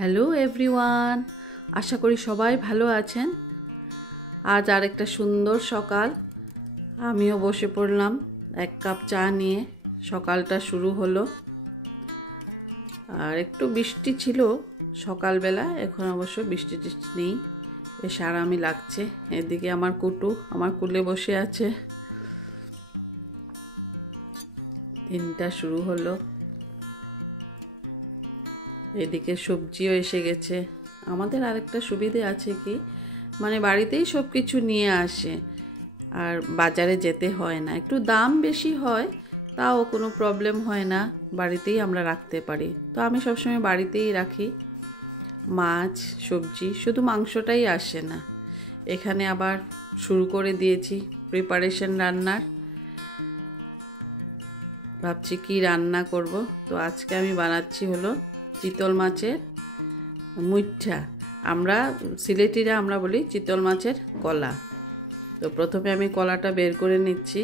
Hello everyone, আশা করি সবাই ভালো আছেন। আজ আরেকটা সুন্দর সকাল, আমিও বসে পড়লাম এক কাপ চা নিয়ে। সকালটা শুরু হলো, আর একটু বৃষ্টি ছিল সকালবেলা, এখন অবশ্য বৃষ্টি টিষ্টি নেই, বেশ আরামই লাগছে। এদিকে আমার কুটু আমার কুলে বসে আছে। দিনটা শুরু হলো। এদিকে সবজিও এসে গেছে। আমাদের আরেকটা সুবিধে আছে কি, মানে বাড়িতেই সব কিছু নিয়ে আসে, আর বাজারে যেতে হয় না। একটু দাম বেশি হয়, তাও কোনো প্রবলেম হয় না, বাড়িতেই আমরা রাখতে পারি। তো আমি সবসময় বাড়িতেই রাখি মাছ সবজি, শুধু মাংসটাই আসে না। এখানে আবার শুরু করে দিয়েছি প্রিপারেশন রান্নার। ভাবছি কি রান্না করব। তো আজকে আমি বানাচ্ছি হলো চিতল মাছের মুইঠা। আমরা সিলেটিরা আমরা বলি চিতল মাছের কলা। তো প্রথমে আমি কলাটা বের করে নিচ্ছি,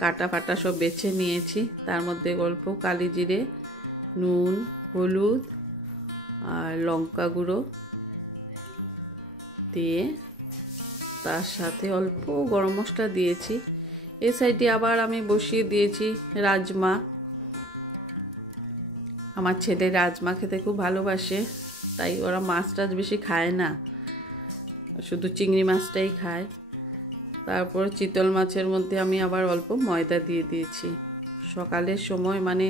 কাটা ফাটা সব বেছে নিয়েছি। তার মধ্যে অল্প কালি জিরে, নুন, হলুদ আর লঙ্কা গুঁড়ো দিয়ে, তার সাথে অল্প গরম মশলা দিয়েছি। এই সাইডে আবার আমি বসিয়ে দিয়েছি রাজমা। আমার ছেলে রাজমা খেতে খুব ভালোবাসে, তাই ওরা মাছ টাছ বেশি খায় না, শুধু চিংড়ি মাছটাই খায়। তারপর চিতল মাছের মধ্যে আমি আবার অল্প ময়দা দিয়ে দিয়েছি। সকালের সময় মানে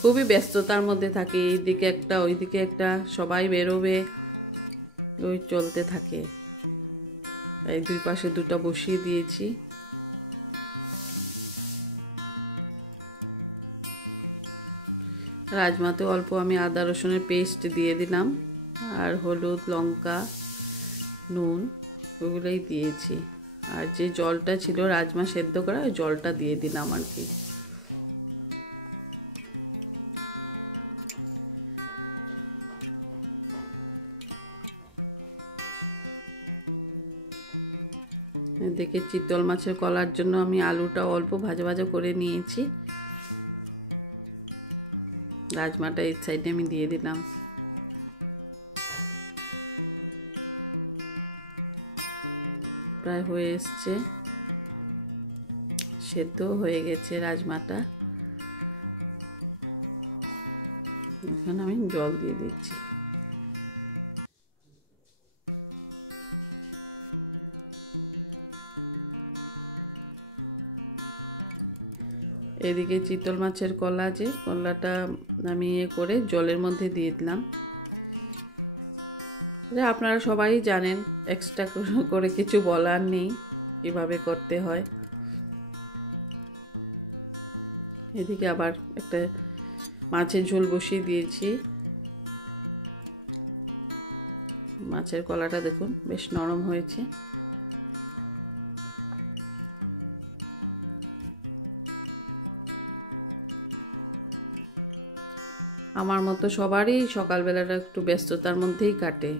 খুবই ব্যস্ততার মধ্যে থাকি, এইদিকে একটা ওইদিকে একটা, সবাই বেরোবে, ওই চলতে থাকে। এই দুই পাশে দুটো বসিয়ে দিয়েছি। রাজমাতে অল্প আমি আদা রসুনের পেস্ট দিয়ে দিলাম, আর হলুদ লঙ্কা নুন ওগুলোই দিয়েছি। আর যে জলটা ছিল রাজমা সেদ্ধ করা, ওই জলটা দিয়ে দিলাম আর কি। এদিকে চিতল মাছের কলার জন্য আমি আলুটা অল্প ভাজা ভাজা করে নিয়েছি। রাজমাটা এই সাইডে আমি দিয়ে দিলাম। প্রায় হয়ে এসছে, সেদ্ধ হয়ে গেছে রাজমাটা। এখন আমি জল দিয়ে দিচ্ছি। এদিকে চিতল মাছের কলা, যে কলাটা আমি করে জলের মধ্যে দিয়ে দিলাম। আপনারা সবাই জানেন, এক্সট্রা করে কিছু বলার নেই, কিভাবে করতে হয়। এদিকে আবার একটা মাছের ঝোল বসিয়ে দিয়েছি। মাছের কলাটা দেখুন বেশ নরম হয়েছে। আমার মতো সবারই সকালবেলাটা একটু ব্যস্ততার মধ্যেই কাটে,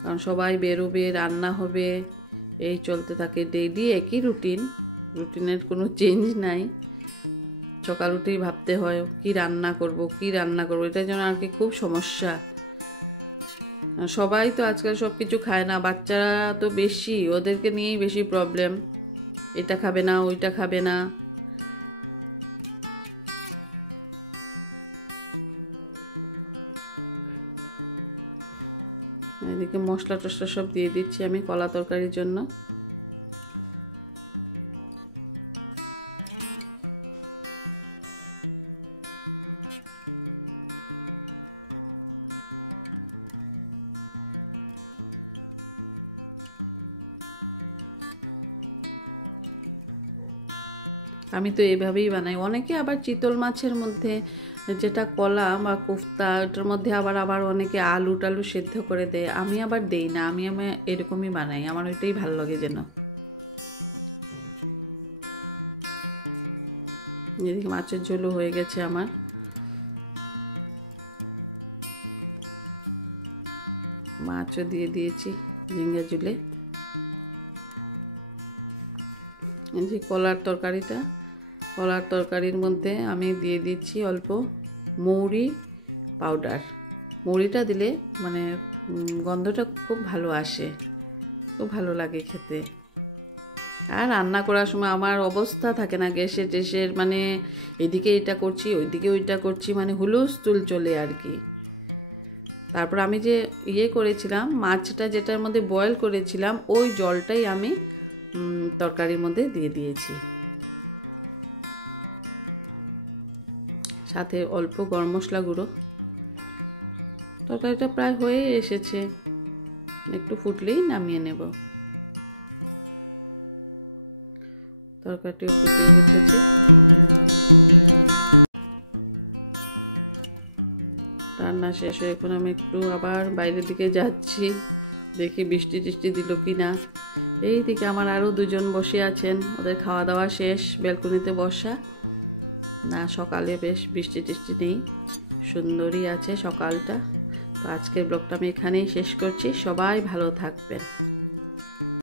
কারণ সবাই বেরোবে, রান্না হবে, এই চলতে থাকে। ডেইলি একই রুটিনের কোনো চেঞ্জ নাই। সকাল উঠেই ভাবতে হয় কি রান্না করব, এটার জন্য আর কি খুব সমস্যা। সবাই তো আজকাল সব কিছু খায় না, বাচ্চারা তো বেশি, ওদেরকে নিয়েই বেশি প্রবলেম। এটা খাবে না, ওইটা খাবে না। এদিকে মশলা টশলা সব দিয়ে দিচ্ছি আমি কলা তরকারির জন্য। আমি তো এইভাবেই বানাই। অনেকে আবার চিতল মাছের মধ্যে যেটা কলা বা কোফতা, ওটার মধ্যে আবার অনেকে আলু টালু সেদ্ধ করে দেয়। আমি আবার দেই না, আমি এরকমই বানাই, আমার ওইটাই ভালো লাগে যেন। এদিকে মাছের ঝোলও হয়ে গেছে আমার। মাছও দিয়ে দিয়েছি ঝিঙ্গা ঝুলে। এই যে কলার তরকারির মধ্যে আমি দিয়ে দিচ্ছি অল্প মৌরি, পাউডার। মুড়িটা দিলে মানে গন্ধটা খুব ভালো আসে, খুব ভালো লাগে খেতে। আর রান্না করার সময় আমার অবস্থা থাকে না, গ্যাসে টেসের মানে এদিকে এটা করছি ওইদিকে ওইটা করছি, মানে হুলস্থুল চলে আর কি। তারপর আমি যে করেছিলাম মাছটা, যেটার মধ্যে বয়েল করেছিলাম, ওই জলটাই আমি তরকারির মধ্যে দিয়ে দিয়েছি, সাথে অল্প গরম মশলা গুঁড়ো। তরকারিটা প্রায় হয়ে এসেছে, একটু ফুটলেই নামিয়ে নেব। তরকারিটিও ফুটে উঠেছে। রান্না শেষ হয়ে এখন আমি একটু আবার বাইরের দিকে যাচ্ছি, দেখি বৃষ্টি টিষ্টি দিল কি না। এইদিকে আমার আরও দুজন বসে আছেন, ওদের খাওয়া দাওয়া শেষ, ব্যালকনিতে বসা। না সকালে বেশ বৃষ্টি টিষ্টি নেই, সুন্দরই আছে সকালটা। তো আজকের ব্লগটা আমি এখানেই শেষ করছি। সবাই ভালো থাকবেন।